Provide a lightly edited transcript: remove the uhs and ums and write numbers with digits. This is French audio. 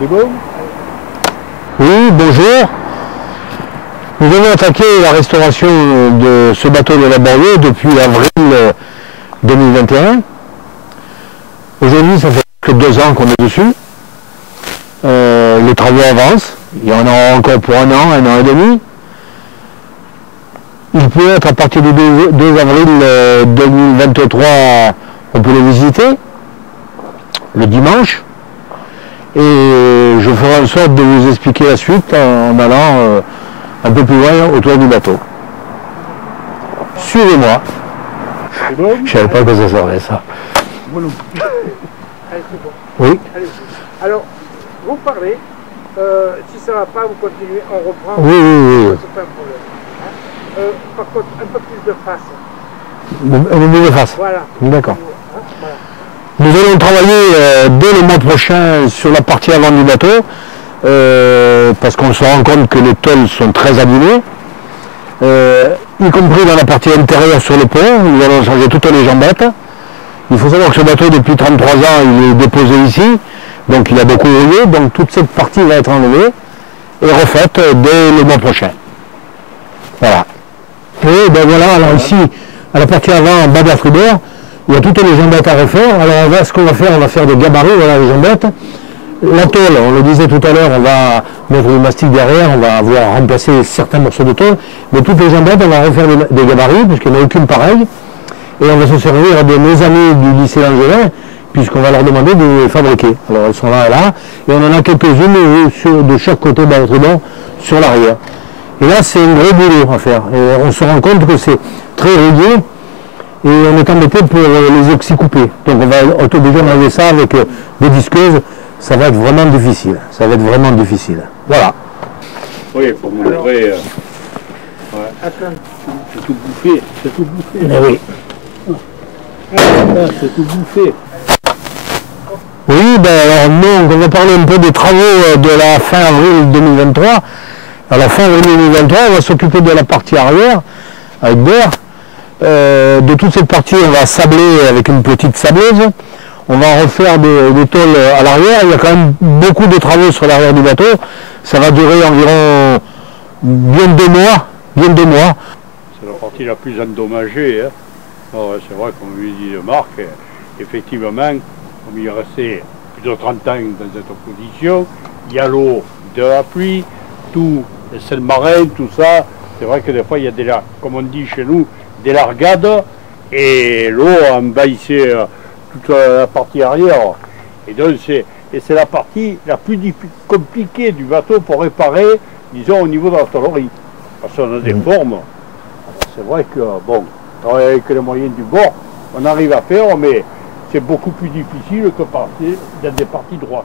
C'est bon? Oui, bonjour. Nous avons attaqué la restauration de ce bateau de Laborieux depuis avril 2021. Aujourd'hui, ça fait que 2 ans qu'on est dessus. Les travaux avancent. Il y en aura encore pour un an et demi. Il peut être à partir du 2 avril 2023, on peut le visiter, le dimanche. Et je ferai en sorte de vous expliquer la suite en allant un peu plus loin autour du bateau. Suivez-moi. C'est bon? Je ne savais pas que ça servait, ça. Moi non plus. Allez, c'est bon. Oui. Allez. Alors, vous parlez. Si ça ne va pas, vous continuez, on reprend. Oui, oui, oui. C'est pas un problème. Hein. Par contre, un peu plus de face. Le milieu de face. Voilà. D'accord. Hein, voilà. Nous allons travailler dès le mois prochain sur la partie avant du bateau, parce qu'on se rend compte que les tôles sont très abîmées, y compris dans la partie intérieure sur le pont. Nous allons changer toutes les jambettes. Il faut savoir que ce bateau, depuis 33 ans, il est déposé ici, donc il a beaucoup rouillé, donc toute cette partie va être enlevée et refaite dès le mois prochain. Voilà. Et ben voilà, alors ici, à la partie avant, en bas de la fribord, il y a toutes les jambettes à refaire. Alors ce qu'on va faire des gabarits, voilà les jambettes. La tôle, on le disait tout à l'heure, on va mettre du mastic derrière, on va avoir remplacé certains morceaux de tôle, mais toutes les jambettes, on va refaire des gabarits, puisqu'il n'y en a aucune pareille. Et on va se servir de nos amis du lycée Langelin, puisqu'on va leur demander de les fabriquer. Alors elles sont là et là, et on en a quelques-unes de chaque côté de notre banc sur l'arrière. Et là, c'est un gros boulot à faire. Et on se rend compte que c'est très rouillé, et on est embêté pour les oxycouper. Donc on va être obligé d'enlever ça avec des disqueuses. Ça va être vraiment difficile. Ça va être vraiment difficile. Voilà. Oui, pour montrer. Ouais. Attends. C'est tout bouffé. C'est tout bouffé. Mais oui. C'est tout bouffé. Oui, ben alors nous, on va parler un peu des travaux de la fin avril 2023. À la fin avril 2023, on va s'occuper de la partie arrière, avec Bert. De toute cette partie, on va sabler avec une petite sableuse. On va refaire des tôles à l'arrière. Il y a quand même beaucoup de travaux sur l'arrière du bateau. Ça va durer environ bien 2 mois. Bien 2 mois. C'est la partie la plus endommagée. Hein. Alors, c'est vrai, comme lui dit Marc, effectivement, comme il est resté plus de 30 ans dans cette position, il y a l'eau de la pluie, tout, le sel marin, tout ça. C'est vrai que des fois, il y a comme on dit chez nous, des largades, et l'eau envahissait toute la partie arrière. Et donc, c'est la partie la plus compliquée du bateau pour réparer, disons, au niveau de la tôlerie. Parce qu'on a des formes. C'est vrai que, bon, avec les moyens du bord, on arrive à faire, mais c'est beaucoup plus difficile que dans des parties droites.